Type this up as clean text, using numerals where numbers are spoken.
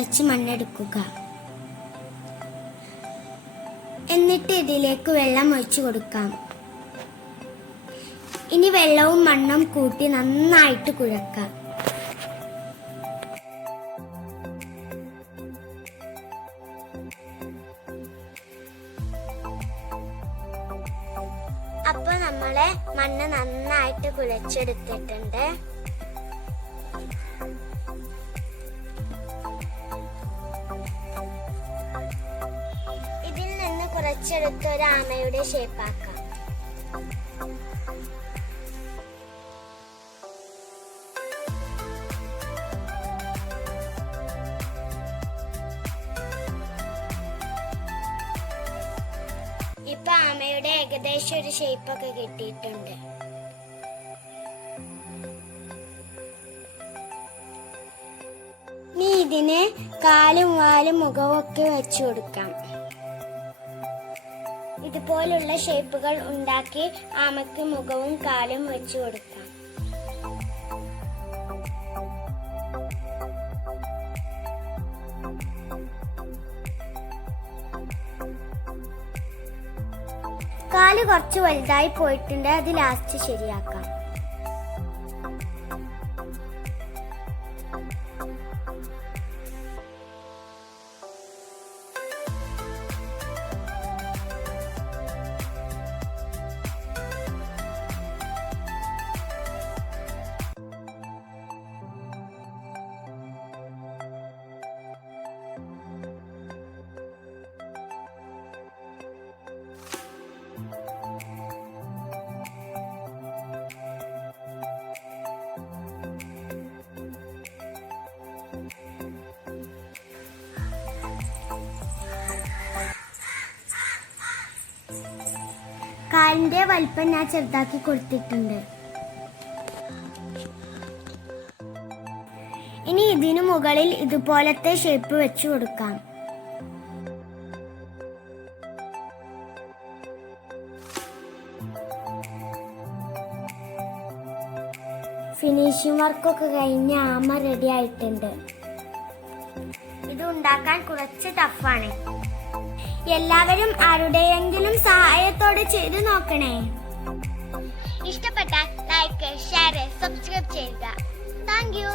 കുറച്ച് മണ്ണെടുക്കുക. എന്നിട്ട് ഇതിലേക്ക് വെള്ളം ഒഴിച്ചു കൊടുക്കാം. ഇനി വെള്ളവും മണ്ണും കൂട്ടി നന്നായിട്ട് കുഴക്കാം. അപ്പോൾ നമ്മളെ മണ്ണ് നന്നായിട്ട് കുഴച്ചെടുത്തിട്ടുണ്ട്. ഇതിൽ നിന്ന് കുറച്ചെടുത്ത് ഒരു ആമയുടെ ഷേപ്പാക്കാം. ഇപ്പൊ ആമയുടെ ഏകദേശം ഒരു ഷേപ്പൊക്കെ കിട്ടിയിട്ടുണ്ട്. ഇനി ഇതിന് കാലും വാലും മുഖവും ഒക്കെ വെച്ചു കൊടുക്കാം. ഇതുപോലുള്ള ഷേപ്പുകൾ ഉണ്ടാക്കി ആമയ്ക്ക് മുഖവും കാലും വെച്ചു കൊടുക്കാം. കാല് കുറച്ച് വലുതായി പോയിട്ടുണ്ട്, അത് ലാസ്റ്റ് ശരിയാക്കാം. കാലിന്റെ വലിപ്പം ഞാൻ ചെറുതാക്കി കൊടുത്തിട്ടുണ്ട്. ഇനി ഇതിനു മുകളിൽ ഇതുപോലത്തെ ഷേപ്പ് വെച്ചു കൊടുക്കാം. ഫിനിഷിംഗ് വർക്കൊക്കെ കഴിഞ്ഞ് ആമ റെഡി ആയിട്ടുണ്ട്. ഇത് ഉണ്ടാക്കാൻ കുറച്ച് ടഫാണ്. എല്ലാവരും ആരുടെയെങ്കിലും സഹായത്തോടെ ചെയ്തു നോക്കണേ. ഇഷ്ടപ്പെട്ടാൽ ലൈക്ക്, ഷെയർ, സബ്സ്ക്രൈബ് ചെയ്യുക. Thank you.